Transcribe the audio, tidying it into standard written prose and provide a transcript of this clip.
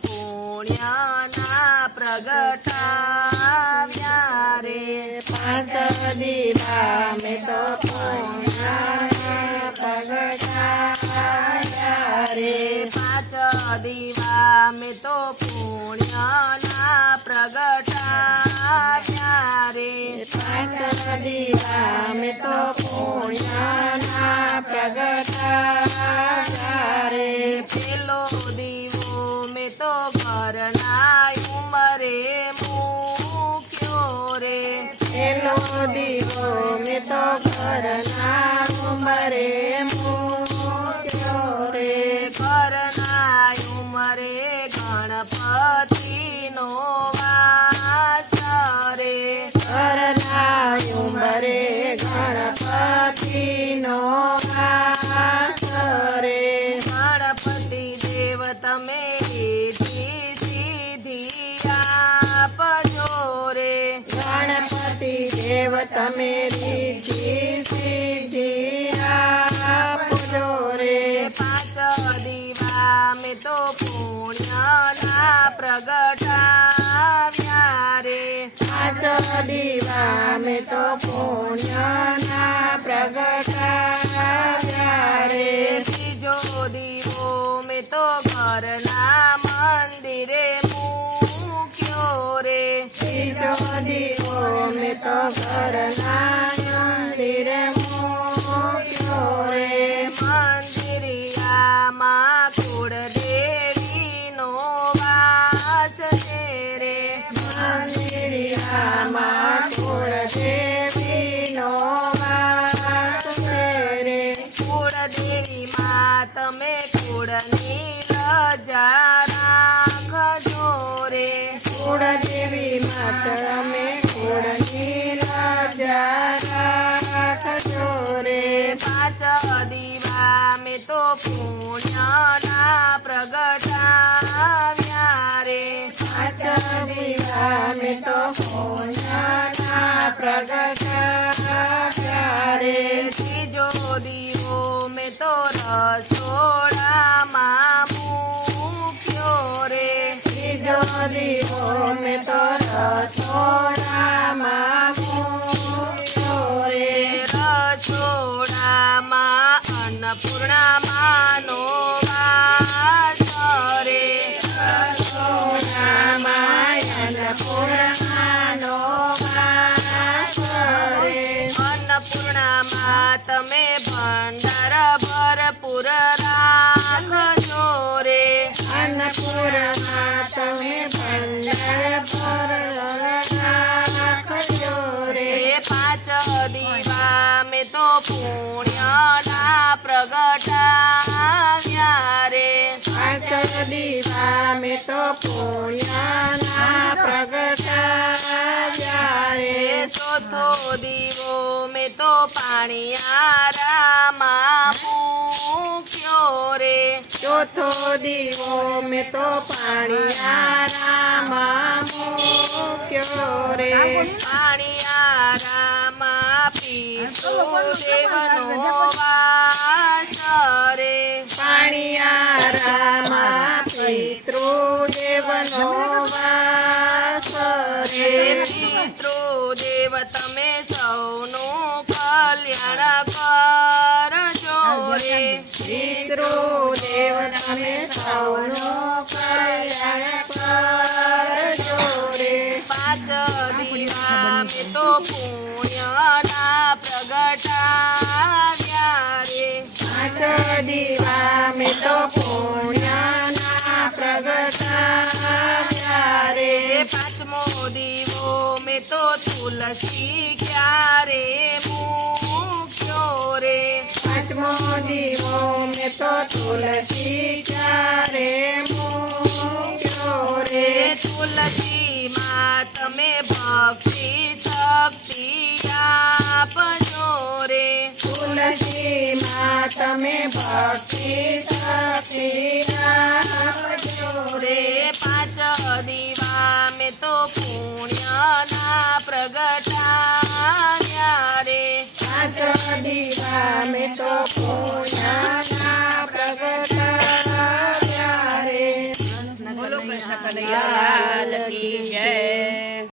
પુણ્યના પ્રગટાવ્યા રે 5 દીવા મેં તો પુણ્યના પ્રગટાવ્યા રે 5 દીવા મેં તો પુણ્યના પ્રગટાવ્યા રે 5 દીવા મેં તો પુણ્યના પ્રગટાવ્યા રે પેલો દીવો મેં તો ઘરના ઉંમરે મૂક્યો રે પેલો દીવો મેં તો ઘરના ઉંમરે મૂક્યો રે ઘરના ઉંમરે ગણપતિનો વાસ રે ઘરના ઉંમરે ગણપતિનો વાસ રે ગણપતિ દેવ તમે રીધી સીધી આપજો રે ગણપતિ દેવ તમે રીધી સીધી આપજો રે 5 દીવા મેં તો પુણ્યના પ્રગટાવ્યા રે 5 દીવા મેં તો પુણ્યના પ્રગટાવ્યા રે ત્રીજો દીવો મેં તો ઘરના મંદિરે મૂક્યો રે ત્રીજો દીવો મેં તો ઘરના મંદિરે મૂક્યો રે મંદિરિયામાં કુળદેવીનો વાસ છે રે મંદિરિયામાં કુળદેવીનો વાસ છે રે કુળદેવીમાં તમે કુળની રજા રાખજો રે કુળદેવી માતા તમે કુળની રાજા રાખજો રે 5 દીવા મેં તો પુણ્યના પ્રગટાવ્યા રે 5 દીવા મેં તો પુણ્યના પ્રગટાવ્યા રે ત્રીજો દીવો મેં તો રસોડામાં મૂક્યો રે ત્રીજો દીવો મેં તો રસોડામાં મૂક્યો રે રસોડામાં અન્નપૂર્ણામાનો વાસ રે રસોડામાં અન્નપૂર્ણાનો વાસ રે અન્નપૂર્ણામાં તમે ભંડાર ભરપૂર રાખજો રે અન્નપૂર્ણા તમે ભંડાર રાખજો રે 5 દીવા મેં તો પુણ્યના પ્રગટાવ્યા રે 5 દીવા મેં તો પુણ્યના પ્રગટાવ્યા રે ચોથો દીવો મેં તો પાણિયારામાં મૂક્યો રે ચોથો દીવો મેં તો પાણિયારામાં મૂક્યો રે પાણિયારામાં પિતૃદેવનો વાસ રે પાણિયારામાં પિતૃદેવનો વાસ રે પિતૃદેવ તમે સૌનું કલ્યાણ કરજો રે પિતૃદેવ તમે સૌનું કલ્યાણ કરજો રે 5 દીવા મેં તો પુણ્યના પ્રગટાવ્યા રે 5 દીવા મેં તો પુણ્યના પ્રગટાવ્યા રે 5મો દીવો મેં તો તુલસી ક્યારે મૂક્યો રે 5મો દીવો મેં તો તુલસી ક્યારે મૂક્યો રે તુલસીમાં તમે ભક્તિ શક્તિ આપજો રે તુલસીમાં તમે ભક્તિ શક્તિ આપજો રે 5 દીવા મેં તો પુણ્યના પ્રગટાવ્યા રે 5 દીવા મેં તો પુણ્યના પ્રગટાવ્યા રે બોલો કૃષ્ણ કનૈયા લાલ કી